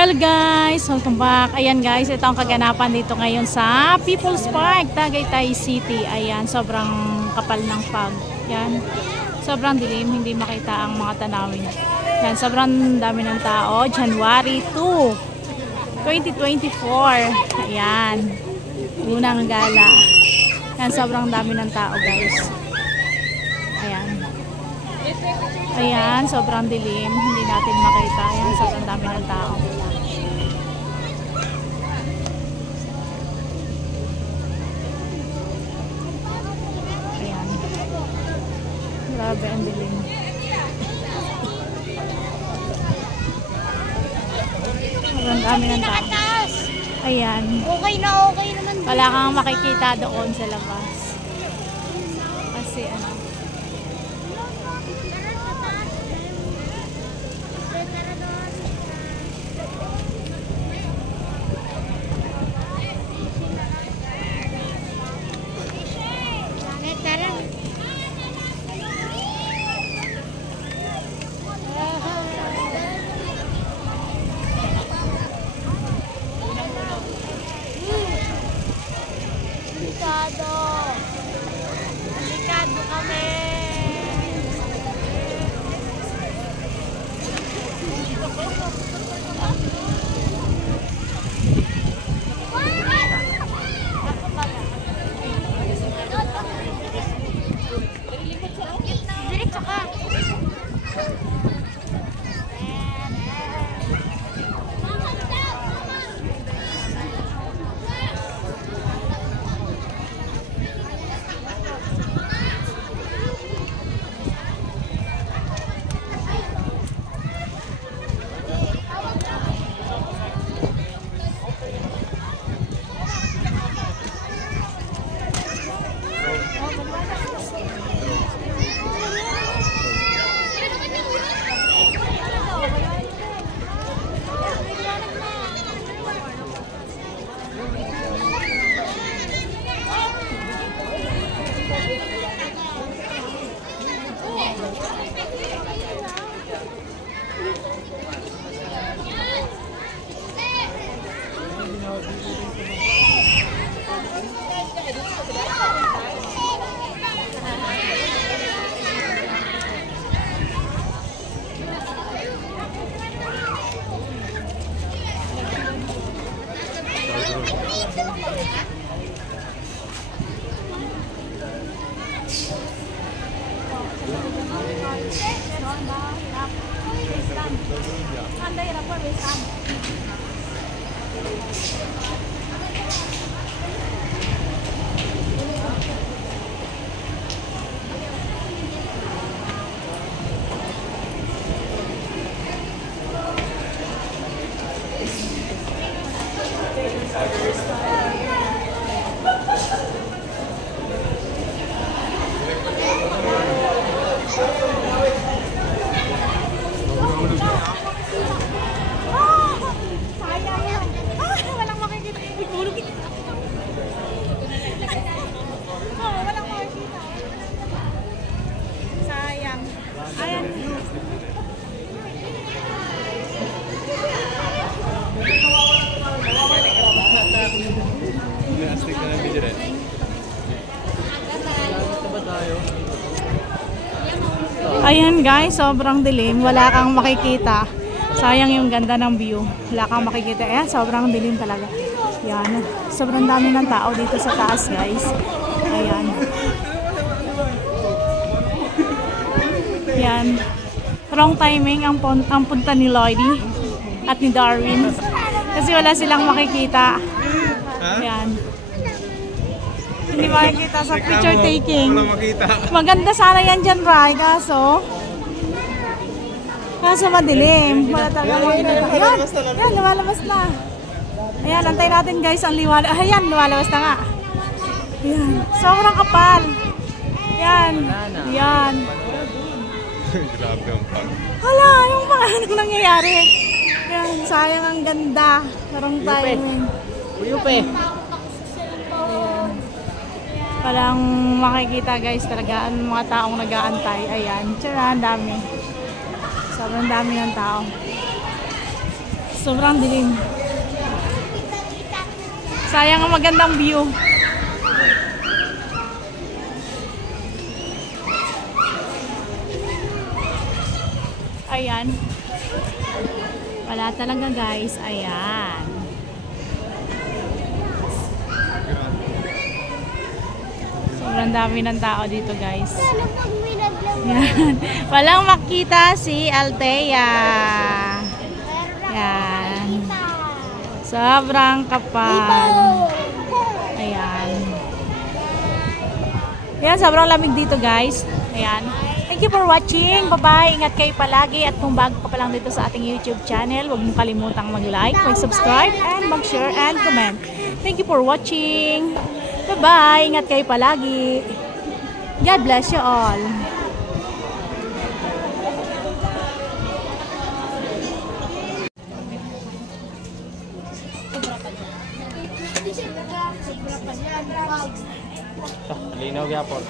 Hello guys! Welcome back. Ayan guys, ito ang kaganapan dito ngayon sa People's Park, Tagaytay City. Ayan, sobrang kapal ng fog. Ayan, sobrang dilim, hindi makita ang mga tanawin. Ayan, sobrang dami ng tao. January 2, 2024. Ayan, unang gala. Ayan, sobrang dami ng tao guys. Ayan. Ayan, sobrang dilim, hindi natin makita. Ayan, sobrang dami ng tao. Grabe ang dilim. Sobrang dami ng tao. Ayan. Okay na okay naman. Wala kang makikita doon sa labas. Kasi ano. Delikado kami. Diretso ka. Ayan guys, sobrang dilim. Wala kang makikita. Sayang yung ganda ng view. Wala kang makikita. Ayan, sobrang dilim talaga. Ayan. Sobrang dami ng tao dito sa taas guys. Ayan. Ayan. Wrong timing ang punta ni Lloydie at ni Darwin. Kasi wala silang makikita. Ayan. Hindi makikita sa picture taking. Maganda sana yan dyan, Rai. Kaso madilim. Wala talaga makikita. Yan, lumalabas na. Ayan, antay natin guys ang liwanag. Ayan, lumalabas na nga. Ayan, sobrang kapal. Ayan, ayan. Grabe ang pag. Hala, yung mga anong nangyayari. Ayan, sayang ang ganda. Parang timing. Uyupe. Walang makikita guys talaga ang mga taong nag-aantay. Ayan, tira, ang dami. Sobrang dami ng tao. Sobrang dilim. Sayang ang magandang view. Ayan. Wala talaga guys. Ayan. Sobrang dami ng tao dito guys. Ano pag may naglaw? Yan. Walang makita si Althea. Meron Yan. kita. Sobrang kapal. Ayan. Ayan, sobrang lamig dito guys. Ayan. Thank you for watching. Bye-bye. Ingat kayo palagi. At kung bago ka pa lang dito sa ating YouTube channel, huwag mong kalimutang mag-like, mag-subscribe, and mag-share and comment. Thank you for watching. Bye-bye. Ingat kayo palagi. God bless you all. Linaw gyapon.